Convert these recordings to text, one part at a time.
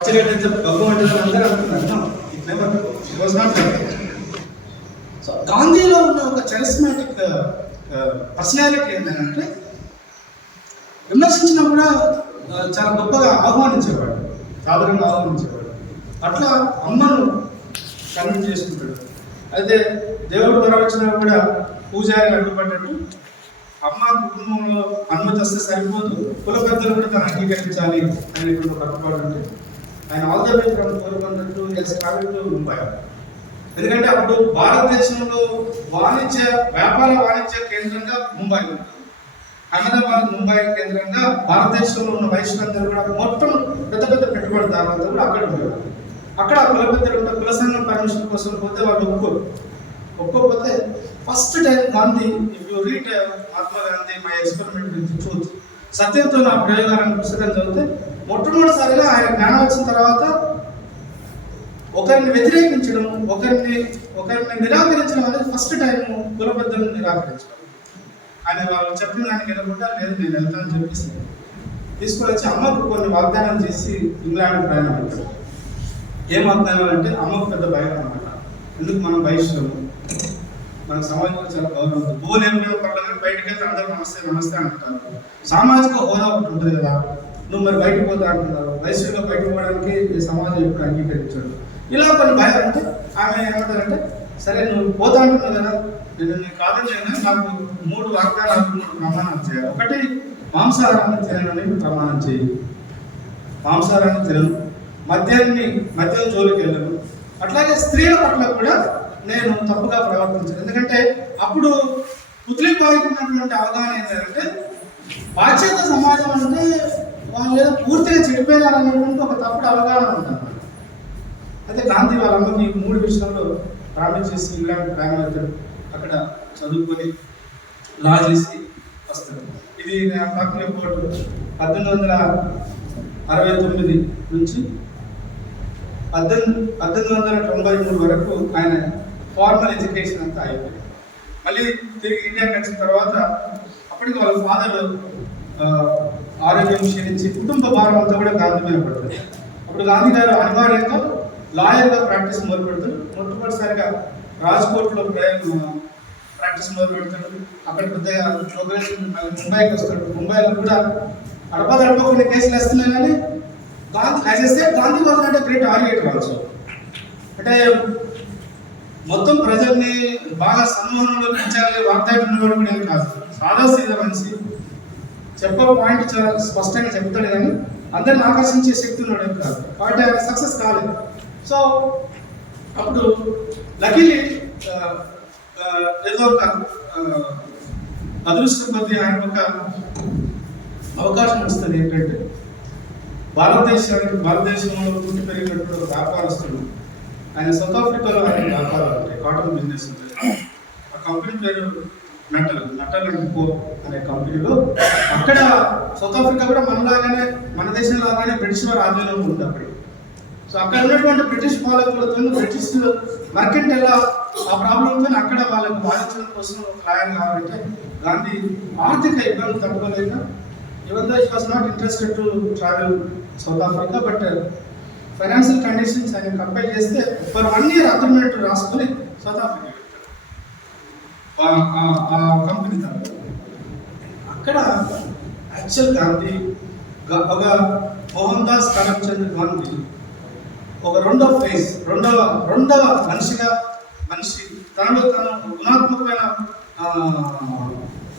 So గాంధీలో ఉన్న ఒక charismatic personality ఏంటంటే విమర్శించినా కూడా చాలా గొప్పగా ఆహ్వానించేవాడు, సాధారణంగా ఆహ్వానించేవాడు. అట్లా అమ్మను కన్విన్స్ చేసుకుంటాడు. అయితే దేవుడు వరవచ్చినా కూడా పూజారి అడ్డుపడ్డట్టు అమ్మ కుటుంబంలో అనుమతి వస్తే సరిపోదు, కుల పెద్దలు కూడా తను అంగీకరించాలి అనేటువంటి కట్టుబాటు ఉంది. ఆయన all the way from Porbandar Mumbai. ఎందుకంటే అప్పుడు భారతదేశంలో వ్యాపార వాణిజ్య కేంద్రంగా ముంబై ఉంది. అహ్మదాబాద్ ముంబై కేంద్రంగా భారతదేశంలో ఉన్న వైశ్యులందరూ కూడా మొత్తం పెద్ద పెద్ద పెట్టుబడిదారులందరూ కూడా అక్కడ ఉండేవారు. అక్కడ కుల పెద్దలు కూడా కుల సంఘం పర్మిషన్ కోసం పోతే వాళ్ళు ఒప్పుకోకపోతే first time Gandhi, if you read Mahatma Gandhi my experiment with truth, సత్యంతో నా ప్రయోగాలను పుస్తకం చదివితే మొట్టమొదటిసారిగా ఆయన జ్ఞానం వచ్చిన తర్వాత ఒకరిని వ్యతిరేకించడం, ఒకరిని నిరాకరించడం అనేది ఫస్ట్ టైం కుల పెద్దలను నిరాకరించడం. ఆయన వాళ్ళు చెప్పిన దానికి వెళ్ళకుండా లేదు నేను వెళ్తానని చెప్పేసి తీసుకొని వచ్చి అమ్మకు కొన్ని వాగ్దానం చేసి ఇంగ్లాండ్ ప్రయాణం అవుతాడు. ఏం వాగ్దానాలు అంటే అమ్మకు పెద్ద భయం అన్నమాట. ఎందుకు మనం వైశ్యులు, మన సమాజంలో చాలా గౌరవం ఉంది. భూములు ఏమైనా పర్లేదు బయటకి వెళ్తే అందరూ నమస్తే నమస్తే అంటారు. సామాజిక హోదా ఒకటి ఉంటుంది కదా, నువ్వు మరి బయటకు పోతా అంటున్నారు. వైశ్యులుగా బయటకు పోవడానికి ఈ సమాజం ఎప్పుడు అంగీకరించాడు. ఇలా కొన్ని భయం అంటే ఆమె ఏమంటారంటే సరే నువ్వు పోతా అంటున్నావు కదా, నేను కాదని నాకు 3 వాగ్దానాలు 3 ప్రమాణాలు చేయాలి. ఒకటి మాంసాహారాన్ని తినని ప్రమాణం చేయి, మాంసాహారాన్ని తినను, మద్యం జోలికి వెళ్ళను, అట్లాగే స్త్రీల పట్ల కూడా నేను తప్పుగా ప్రవర్తించాను. ఎందుకంటే అప్పుడు ఉద్రిక్తమైనటువంటి అవగాహన ఏంటంటే పాశ్చాత్య సమాజం అంటే వాళ్ళు ఏదో పూర్తిగా చెడిపోయారనేటువంటి ఒక తప్పుడు అవగాహన ఉంటుంది. అయితే గాంధీ వాళ్ళమ్మకి ఈ 3 విషయంలో ప్రామిస్ చేసి ఇంగ్లాండ్ ప్రయాణం అవుతాడు. అక్కడ చదువుకొని లా చేసి వస్తాడు. ఇది నేను పక్కన ఎప్పుడు 1869 నుంచి 1893 వరకు ఆయన ఫార్మల్ ఎడ్యుకేషన్ అంతా అయిపోయింది. మళ్ళీ తిరిగి ఇండియాకి వచ్చిన తర్వాత అప్పటికి వాళ్ళ ఫాదర్ ఆరోగ్యం క్షీణించి కుటుంబ భారం అంతా కూడా గాంధీ మీద పడుతుంది. అప్పుడు గాంధీ గారు అనివార్యంగా లాయర్గా ప్రాక్టీస్ మొదలు పెడతాడు. మొట్టమొదటిసారిగా రాజ్కోట్లో ప్రాక్టీస్ మొదలు పెడతాడు. అక్కడ పెద్దగా ప్రోగ్రెషన్ ముంబైకి వస్తాడు. ముంబైలో కూడా అడపదడప కొన్ని కేసులు వేస్తున్నాయి. కానీ గాంధీ వాజ్ అంటే గ్రేట్ ఆర్గేటర్ ఆల్సో. అంటే మొత్తం ప్రజల్ని బాగా సన్మానంలో పెంచాలి, వాగ్దాటి ఉన్నవాడు కూడా ఏం కాదు. సాదాసీద మనిషి, చెప్పే పాయింట్ చాలా స్పష్టంగా చెప్తాడు కానీ అందరిని ఆకర్షించే శక్తి ఉన్నాడు ఏం కాదు. కాబట్టి ఆయన సక్సెస్ కాలేదు. సో అప్పుడు లకీలీ ఏదో ఒక అదృష్టం కొద్ది ఆయన ఒక అవకాశం వస్తుంది. ఏంటంటే భారతదేశంలో పుట్టి పెరిగినటువంటి ఒక వ్యాపారస్తుడు, ఆయన సౌత్ ఆఫ్రికాలో ఆయన వ్యాపారాలు ఉంటాయి, కాటన్ బిజినెస్ ఉంటుంది. ఆ కంపెనీ పేరు నటల్ అండ్ కో అనే కంపెనీలో. అక్కడ సౌత్ ఆఫ్రికా కూడా మన దేశం లాగానే బ్రిటిష్ వారి ఆధీనంలో ఉంది అప్పటికి. సో అక్కడ ఉన్నటువంటి బ్రిటిష్ పాలకులతో బ్రిటిష్ మార్కెట్ ఎలా ఆ ప్రాబ్లంతో అక్కడ వాళ్ళకి వాదించడం కోసం ఒక లాయర్ కావాలంటే గాంధీ ఆర్థిక ఇబ్బంది తట్టుకోలేక, even though he was not interested to travel South Africa, but financial conditions ఆయన కంపేర్ చేస్తే ఫర్ 1 year అగ్రిమెంట్ రాసుకొని సౌత్ ఆఫ్రికా ఆ కంపెనీ తరఫు. అక్కడ యాక్చువల్ గాంధీ ఒక మోహన్ దాస్ కరమ్చంద్ గాంధీ ఒక రెండవ మనిషి తనలో తన గుణాత్మకమైన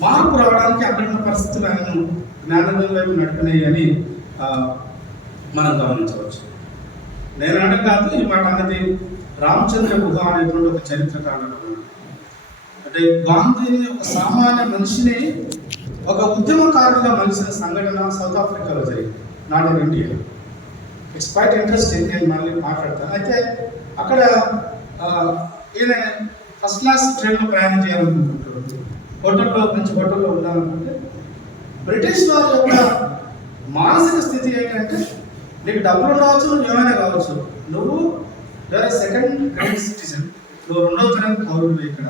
మార్పు రావడానికి అక్కడ ఉన్న పరిస్థితులు ఆయన జ్ఞానోదయం వైపు నడిపినాయి అని మనం గమనించవచ్చు. నేను అంటే కాదు, ఈ మాట అన్నది రామచంద్ర గుహ అనేటువంటి ఒక చరిత్రకారుడు. అంటే గాంధీని ఒక సామాన్య మనిషిని ఒక ఉద్యమకారుడిగా మలిసిన సంఘటన సౌత్ ఆఫ్రికాలో జరిగింది, not in India. It's quite interesting. నేను మళ్ళీ మాట్లాడతాను. అయితే అక్కడ ఈయన ఫస్ట్ క్లాస్ ట్రైన్లో ప్రయాణం చేయాలనుకుంటున్నాడు. మంచి హోటల్లో ఉండాలనుకుంటే బ్రిటిష్ వారి యొక్క మానసిక స్థితి ఏంటంటే నీకు డబ్బులు రావచ్చు, నువ్వు ఏమైనా కావచ్చు, నువ్వు సెకండ్ గ్రేడ్ సిటిజన్, నువ్వు 2వ తరగతి పౌరుడు, ఇక్కడ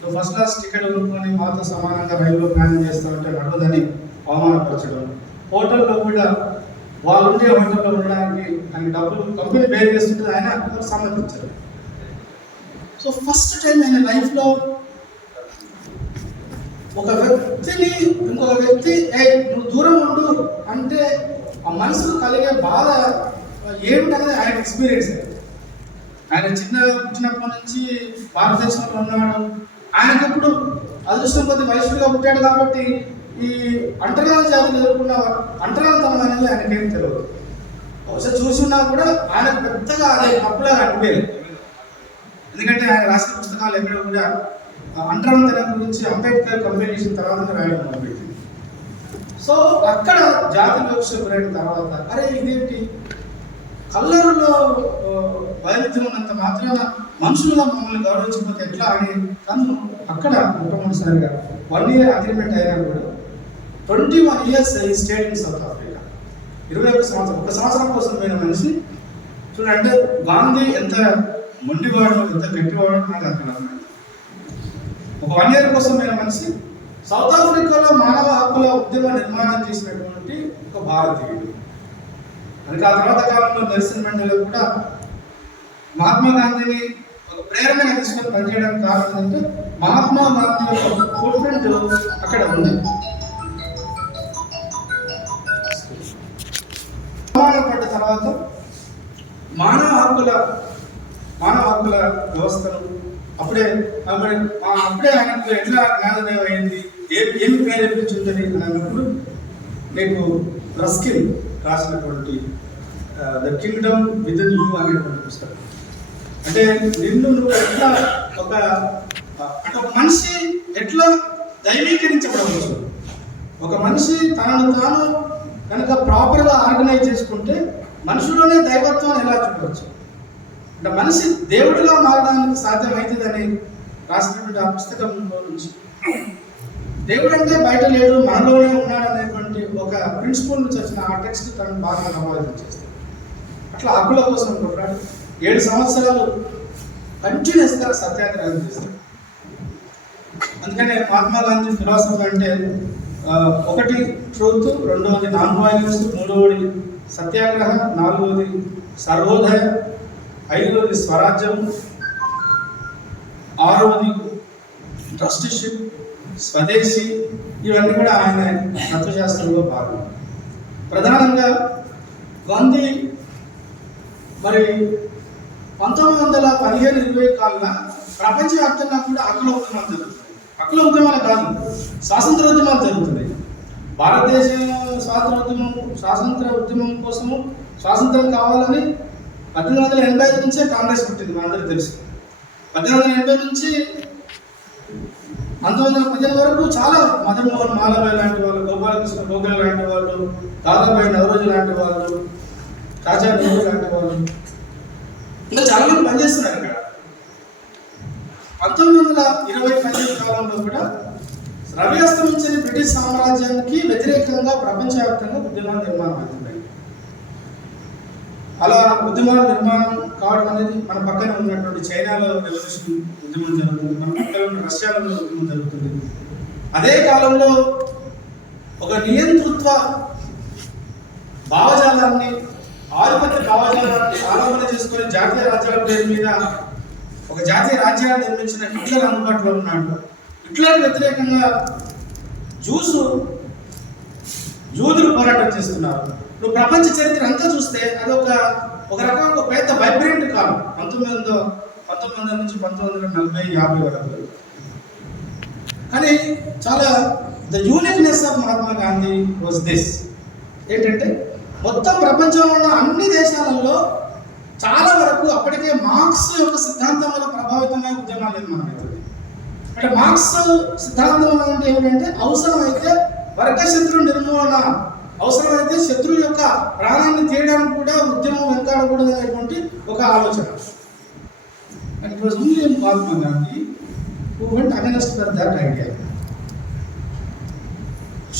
నువ్వు ఫస్ట్ క్లాస్ టికెట్ కొనుక్కొని మాతో సమానంగా రైల్లో ప్రయాణం చేస్తావంటే నడవదని అవమానపరచడం. హోటల్లో కూడా వాళ్ళు ఉండే హోటల్లో ఉండడానికి ఆయన డబ్బులు కంపెనీ పే చేస్తుంటే ఆయన సమ్మతించారు. సో ఫస్ట్ టైం ఆయన లైఫ్లో ఒక వ్యక్తిని ఇంకొక వ్యక్తి నువ్వు దూరం ఉండు అంటే ఆ మనసుకు కలిగే బాధ ఏమిటనేది ఆయన ఎక్స్పీరియన్స్. ఆయన పుట్టినప్పటి నుంచి భారతదేశంలో ఉన్నాడు. ఆయనకు ఇప్పుడు అదృష్టం కొద్ది వయసుగా పుట్టాడు కాబట్టి ఈ అంటరాల జాతిని ఎదుర్కొన్న అంటరాలతనం అనేది ఆయనకి ఏం తెలియదు. ఒకసారి చూసున్నా కూడా ఆయనకు పెద్దగా అదే తప్పులాగా అనిపించలేదు. ఎందుకంటే ఆయన రాసిన పుస్తకాలు ఎక్కడ కూడా అంటరాలతనం గురించి అంబేద్కర్ కంప్లైంట్ చేసిన తర్వాత రాయడం మొదలుపెట్టింది. సో అక్కడ జాతి వివక్ష గురైన తర్వాత అరే ఇదేంటి కల్లరులో వైవిధ్యం ఉన్నంత మాత్రాన మనుషులుగా మమ్మల్ని గౌరవించకపోతే ఎట్లా అని తను అక్కడ మొట్టమొదటిసారిగా 1 year అగ్రిమెంట్ అయినా కూడా 21 years ఈ స్టేట్ ఇన్ సౌత్ ఆఫ్రికా. 21 సంవత్సరం, ఒక సంవత్సరం కోసం పోయిన మనిషి చూడంటే గాంధీ ఎంత మొండివాడు ఎంత గట్టివాడు నాకు అర్థం. ఒక 1 year కోసం పోయిన మనిషి సౌత్ ఆఫ్రికాలో మానవ హక్కుల ఉద్యమ నిర్మాణం చేసినటువంటి ఒక భారతీయుడు. అందుకే ఆ తర్వాత కాలంలో నెల్సన్ మండేలా కూడా మహాత్మా గాంధీని ఒక ప్రేరణగా తీసుకొని పనిచేయడానికి కారణం ఏంటంటే మహాత్మా గాంధీ యొక్క ఫుట్ ప్రింట్ అక్కడ ఉంది. పడ్డ తర్వాత మానవ హక్కుల వ్యవస్థను అప్పుడే ఆయనకు ఎట్లా జ్ఞానోదయం అయింది, ఏమి ప్రేరేపించుందని అన్నప్పుడు నీకు రస్కిన్ రాసినటువంటి the Kingdom with in you అనేటువంటి పుస్తకం. అంటే నువ్వు ఎట్లా ఒక మనిషి ఎట్లా దైవీకరించబడవచ్చు, ఒక మనిషి తనను తాను కనుక ప్రాపర్గా ఆర్గనైజ్ చేసుకుంటే మనుషులోనే దైవత్వం ఎలా చూడవచ్చు, అంటే మనిషి దేవుడిగా మారడానికి సాధ్యమవుతుందని రాసినటువంటి ఆ పుస్తకంలో నుంచి దేవుడు అంటే బయట లేడు మనలోనే ఉన్నాడు అనేటువంటి ఒక ప్రిన్సిపల్ నుంచి వచ్చిన ఆ టెక్స్ట్ తనను బాగా ప్రభావితం చేస్తుంది. అట్లా హక్కుల కోసం కొట్లాడి 7 సంవత్సరాలు కంటిన్యూస్గా సత్యాగ్రహం చేస్తాడు. అందుకనే మహాత్మా గాంధీ ఫిలాసఫీ అంటే 1 ట్రూత్, 2వది నాన్ వైలెన్స్, 3వది సత్యాగ్రహం, 4వది సర్వోదయ, 5వది స్వరాజ్యం, 6వది ట్రస్టీషిప్, స్వదేశీ. ఇవన్నీ కూడా ఆయన తత్వశాస్త్రంలో భాగం. ప్రధానంగా గాంధీ మరి 1915-20 కాలంలో ప్రపంచవ్యాప్తంగా కూడా హక్కుల ఉద్యమాలు జరుగుతున్నాయి. హక్కుల ఉద్యమాలు కాదు, స్వాతంత్ర ఉద్యమాలు జరుగుతున్నాయి. భారతదేశం స్వాతంత్ర ఉద్యమం కోసము స్వాతంత్రం కావాలని 1885 నుంచే కాంగ్రెస్ పుట్టింది, మనందరికీ తెలుసు. 1880 నుంచి 1915 వరకు చాలా మదన్ మోహన్ మాలవీయ లాంటి వాళ్ళు, గోపాలకృష్ణ గోఖలే లాంటి వాళ్ళు, దాదాబాయి నవరోజు లాంటి వాళ్ళు, రాజా నెహ్రూ లాంటి వాళ్ళు ఇలా చాలా మంది పనిచేస్తున్నారు ఇక్కడ. 1920 కాలంలో కూడా రవి అస్తమించిన బ్రిటిష్ సామ్రాజ్యానికి వ్యతిరేకంగా ప్రపంచవ్యాప్తంగా ఉద్యమాలు నిర్మాణం అవుతున్నాయి. అలా ఉద్యమాల నిర్మాణం కావడం అనేది మన పక్కన ఉన్నటువంటి చైనాలో రెవల్యూషన్ ఉద్యమం జరుగుతుంది, మన పక్కన ఉన్న రష్యాలో ఉద్యమం జరుగుతుంది. అదే కాలంలో ఒక నియంతృత్వ భావజాలాన్ని, ఆధిపత్య భావజాలాన్ని ఆరోపణ చేసుకొని జాతీయ రాజ్యాల పేరు మీద ఒక జాతీయ రాజ్యాన్ని నిర్మించిన హిట్లర్ అందుబాటులో ఉన్నాడు. హిట్లర్ వ్యతిరేకంగా జూదులు పోరాటం చేస్తున్నారు. ఇప్పుడు ప్రపంచ చరిత్ర అంతా చూస్తే అది ఒక రకంగా పెద్ద వైబ్రెంట్ కాలం. 1900 నుంచి 1940-50 వరకు. కానీ చాలా the uniqueness of Mahatma Gandhi was this, ఏంటంటే మొత్తం ప్రపంచంలో ఉన్న అన్ని దేశాలలో చాలా వరకు అప్పటికే మార్క్స్ యొక్క సిద్ధాంతం వల్ల ప్రభావితమైన ఉద్యమాలు నిర్మాణం అవుతుంది. అంటే మార్క్స్ సిద్ధాంతం అంటే ఏమిటంటే అవసరమైతే వర్గశత్రు నిర్మూలన, అవసరమైతే శత్రువు యొక్క ప్రాణాన్ని తీయడానికి కూడా ఉద్యమం వెనకాడకూడదు అనేటువంటి ఒక ఆలోచన. And it was only Mahatma Gandhi who went against that idea.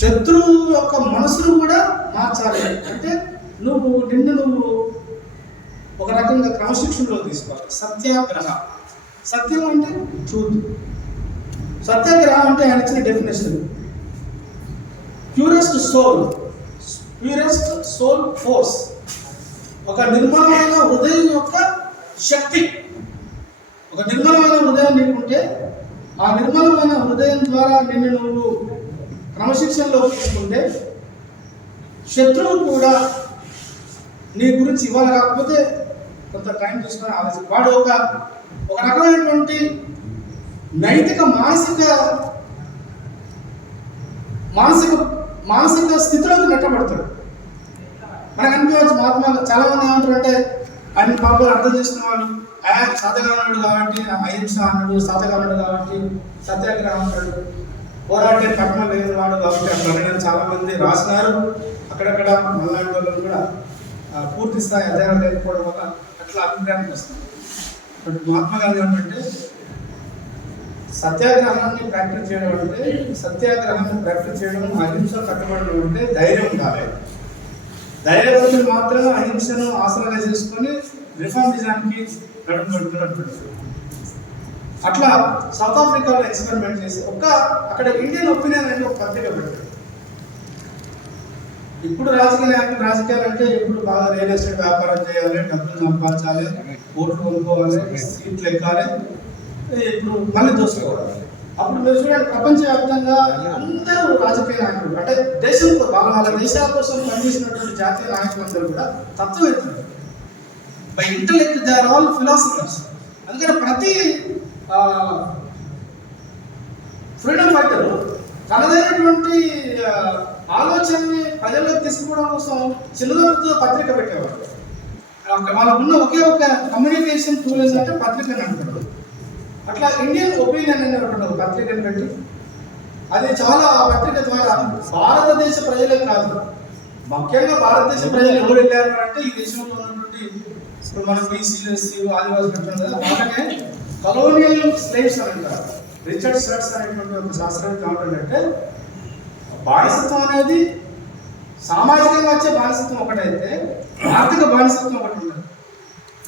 శత్రువు యొక్క మనసును కూడా మార్చాలి అంటే నిన్ను ఒక రకంగా క్రమశిక్షణలో తీసుకోవాలి. సత్యాగ్రహ, సత్యం అంటే ట్రూత్. సత్యాగ్రహం అంటే ఆయన ఇచ్చిన definition purest soul purest soul force, ఒక నిర్మలమైన హృదయం యొక్క శక్తి. ఒక నిర్మలమైన హృదయం నీకుంటే ఆ నిర్మలమైన హృదయం ద్వారా నిన్ను నువ్వు క్రమశిక్షణలో తీసుకుంటే శత్రువు కూడా నీ గురించి ఇవ్వాలి, కాకపోతే కొంత టైం తీసుకొని ఆలోచన. వాడు ఒక రకమైనటువంటి నైతిక మానసిక స్థితిలోకి నెట్టబడతాడు. మనకు అనిపించవచ్చు మహాత్మా చాలా మంది ఏమంటారు అంటే ఆయన పాపలు అర్థం చేసుకున్న వాళ్ళు ఆయన సాతగానుడు కాబట్టి అహింస అన్నాడు, సాతగానుడు కాబట్టి సత్యాగ్రహం అన్నాడు, పోరాటే కర్మ లేని వాడు కాబట్టి అట్లా చాలా మంది రాసినారు. అక్కడక్కడ మళ్ళాంటి వాళ్ళు కూడా పూర్తి స్థాయి అధ్యయనం లేకపోవడం వల్ల అట్లా అభిప్రాయానికి వస్తుంది. బట్ మహాత్మా గాంధీ ఏమంటే సత్యాగ్రహాన్ని ప్రాక్టీస్ చేయడం అంటే, సత్యాగ్రహాన్ని ప్రాక్టీస్ చేయడం, అహింస కట్టుబడడం అంటే ధైర్యం ఉండాలి. ధైర్యవంతులు మాత్రమే అహింసను ఆసరాగా చేసుకొని రిఫార్మిజానికి నడుపుకుంటున్నారు. అట్లా సౌత్ ఆఫ్రికాలో ఎక్స్పెరిమెంట్ చేసి అక్కడ ఇండియన్ ఒపీనియన్ అనేది ఒక పత్రిక పెట్టారు. ఇప్పుడు రాజకీయాలు అంటే ఇప్పుడు బాగా రియల్ ఎస్టేట్ వ్యాపారం చేయాలి, డబ్బులు సంపాదించాలి, ఓట్లు కొనుక్కోవాలి, సీట్లు ఎక్కాలి, ఇప్పుడు మళ్ళీ దోసుకోవాలి. అప్పుడు మీరు చూడండి, ప్రపంచవ్యాప్తంగా అందరూ రాజకీయ నాయకులు అంటే దేశం వాళ్ళ దేశాల కోసం పనిచేసినటువంటి జాతీయ నాయకులందరూ కూడా తత్వవేత్తలు. By intellect they are all philosophers. అందుకని ప్రతి ఫ్రీడమ్ ఫైటర్ తనదైనటువంటి ఆలోచనని ప్రజల్లోకి తీసుకుపోవడం కోసం చిన్నదొరతో పత్రిక పెట్టేవారు. వాళ్ళకున్న ఒకే ఒక కమ్యూనికేషన్ టూల్ ఏంటంటే పత్రికని అంటారు. అట్లా ఇండియన్ ఒపీనియన్ అనేటువంటి ఒక పత్రికను పెట్టి అది చాలా ఆ పత్రిక ద్వారా భారతదేశ ప్రజలే కాదు, ముఖ్యంగా భారతదేశ ప్రజలు ఎవరు వెళ్ళారు అంటే ఈ దేశంలో ఉన్నటువంటి ఇప్పుడు మనం బీసీలు, ఎస్సీలు, ఆదివాసులు అంటారు కదా, అలాగే కలోనియల్ స్లేవ్స్ అని అంటారు. రిచర్డ్ సర్ట్స్ అనేటువంటి ఒక శాస్త్రవేత్త ఏమంటాడంటే బానిసత్వం అనేది సామాజికంగా వచ్చే బానిసత్వం ఒకటైతే ఆర్థిక బానిసత్వం ఒకటి ఉండదు.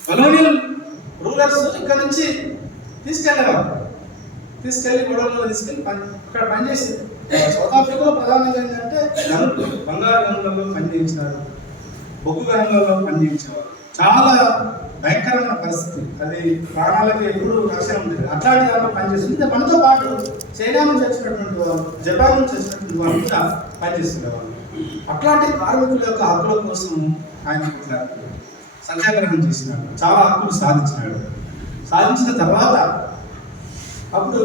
కలోనియల్ రూలర్స్ ఇక్కడ నుంచి తీసుకెళ్ళి గొడవల్లో తీసుకెళ్ళి అక్కడ పనిచేసింది. సౌత్ ఆఫ్రికాలో ప్రధానంగా ఏంటంటే బంగారు గనులలో పనిచేయించినారు, బొగ్గు గనులలో పనిచేయించేవారు. చాలా భయంకరమైన పరిస్థితి, అది ప్రాణాలకి ఎప్పుడు రక్షణ ఉండేది. అట్లాంటి దాంట్లో పనిచేస్తుంది. మనతో పాటు చైనా నుంచి వచ్చినటువంటి వాళ్ళు, జపాన్ నుంచి వచ్చినటువంటి వాళ్ళు కూడా పనిచేస్తుండేవాళ్ళు. అట్లాంటి కార్మికుల యొక్క హక్కుల కోసం ఆయన సత్యాగ్రహం చేసినాడు, చాలా హక్కులు సాధించినాడు. సాధించిన తర్వాత అప్పుడు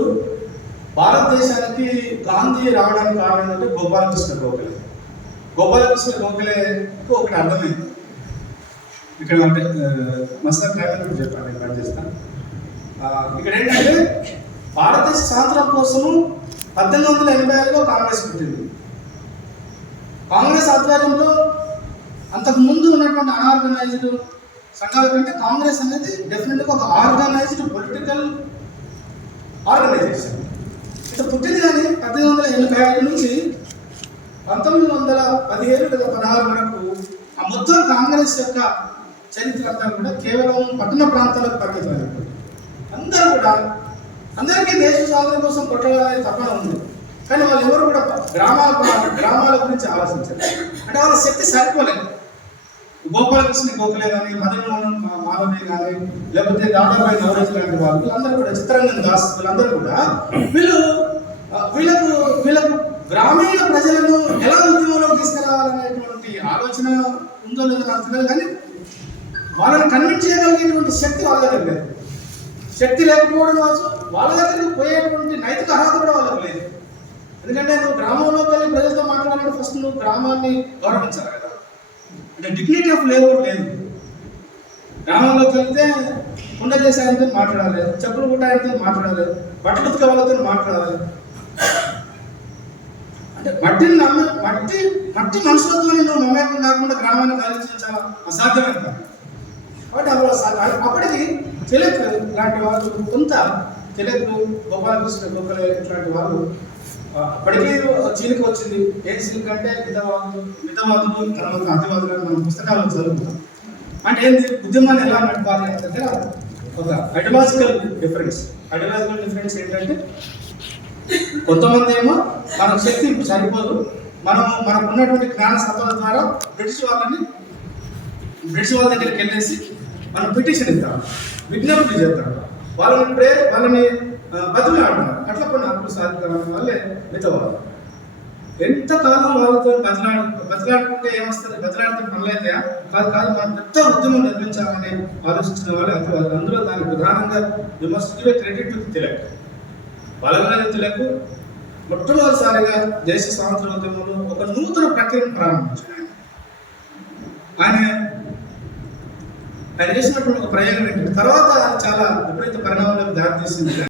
భారతదేశానికి గాంధీ రావడానికి కారణం ఏంటంటే గోపాలకృష్ణ గోఖలేకు ఒకటి అర్థమైంది. ఇక్కడ అంటే మసాలా ట్రావెల్ చెప్పండి, నేను చేస్తాను. ఇక్కడ ఏంటంటే భారతదేశ స్వాతంత్రం కోసము 1885లో కాంగ్రెస్ పుట్టింది. కాంగ్రెస్ ఆధ్వర్యంలో అంతకుముందు ఉన్నటువంటి అనార్గనైజ్డ్ సంఘాల కంటే కాంగ్రెస్ అనేది డెఫినెట్గా ఒక ఆర్గనైజ్డ్ పొలిటికల్ ఆర్గనైజేషన్. ఇట్లా పుట్టింది. కానీ 1885 నుంచి 1917 లేదా 16 వరకు ఆ మొత్తం కాంగ్రెస్ యొక్క చరిత్ర అంతా కూడా కేవలం పట్టణ ప్రాంతాలకు పరిమితమైనప్పుడు. అందరికీ దేశ స్వాతంత్రం కోసం కొట్టడాలని తపన ఉంది, కానీ వాళ్ళు ఎవరు కూడా గ్రామాల గురించి ఆలోచించారు. అంటే వాళ్ళ శక్తి సరిపోలేదు. గోపాలకృష్ణ గోఖలే కానీ, మదన్ మోహన్ మాలవీయ కానీ, లేకపోతే దాదాబాయి నవరోజు లాంటి వాళ్ళు, వీళ్ళందరూ కూడా, చిత్తరంజన్ దాస్, వీళ్ళందరూ కూడా వీళ్ళకు గ్రామీణ ప్రజలను ఎలా ఉద్యమంలో తీసుకురావాలనేటువంటి ఆలోచన ఉందో లేదో నాకు తెలియదు, కానీ వాళ్ళని కన్విన్స్ చేయగలిగేటువంటి శక్తి వాళ్ళ దగ్గర లేదు. శక్తి లేకపోవడం కావచ్చు, వాళ్ళ దగ్గరికి పోయేటువంటి నైతిక అర్హత కూడా వాళ్ళకి లేదు. ఎందుకంటే నువ్వు గ్రామంలోకి వెళ్ళి ప్రజలతో మాట్లాడాలంటే ఫస్ట్ నువ్వు గ్రామాన్ని గౌరవించాలి కదా. అంటే డిగ్నిటీ ఆఫ్ లేబర్ లేదు. గ్రామంలోకి వెళ్తే కుండ చేసే ఆయనతో మాట్లాడాలి, చెప్పులు కుట్టాయనతో మాట్లాడాలి, బట్టలు ఉతికే వాళ్ళతో మాట్లాడాలి. అంటే మట్టి మనుషులతో నువ్వు మమేకం కాకుండా గ్రామాన్ని పాలించడం చాలా అసాధ్యమైన పని. కాబట్టి అప్పటికి తెలుగు లాంటి వాళ్ళు, కొంత తెలుగు గోపాలకృష్ణ గోఖలే ఇట్లాంటి వాళ్ళు అప్పటికీ చీలిక వచ్చింది. ఏం చీలిక అంటే మితవాదులు తర్వాత అతివాదులు మనం పుస్తకాలను చదువుతాం. అంటే ఏంటి, ఉద్యమాన్ని ఎలా నడపాలి అంటే ఒక ఐడియాలజికల్ డిఫరెన్స్ ఏంటంటే కొంతమంది ఏమో మనకు శక్తి సరిపోదు, మనకు ఉన్నటువంటి జ్ఞాన సత్వాల ద్వారా బ్రిటిష్ వాళ్ళ దగ్గరికి వెళ్ళేసి మనం పిటిషన్ ఇద్దాం, విజ్ఞప్తి చేద్దాం, వాళ్ళని బతిలాడుతున్నారు. అట్లా కొన్ని హక్కులు సాధించడం వల్లే మితవాళ్ళు. ఎంతకాలం వాళ్ళతో బతిలాడుకుంటే ఏమొస్తుంది? బతిలాడితే పనులైతే కాదు మనం పెద్ద ఉద్యమం నిర్మించాలని ఆలోచించిన వాళ్ళు అంతవాళ్ళు. అందులో దానికి ప్రధానంగా you must give a credit to Tilak. Balagangadhara Tilak మొట్టమొదటిసారిగా దేశ స్వాతంత్ర ఉద్యమంలో ఒక నూతన ప్రక్రియను ప్రారంభించాడు. ఆయన చేసినటువంటి ఒక ప్రయోగం ఏంటంటే తర్వాత చాలా విపరీత పరిణామాలకు దారితీసింది.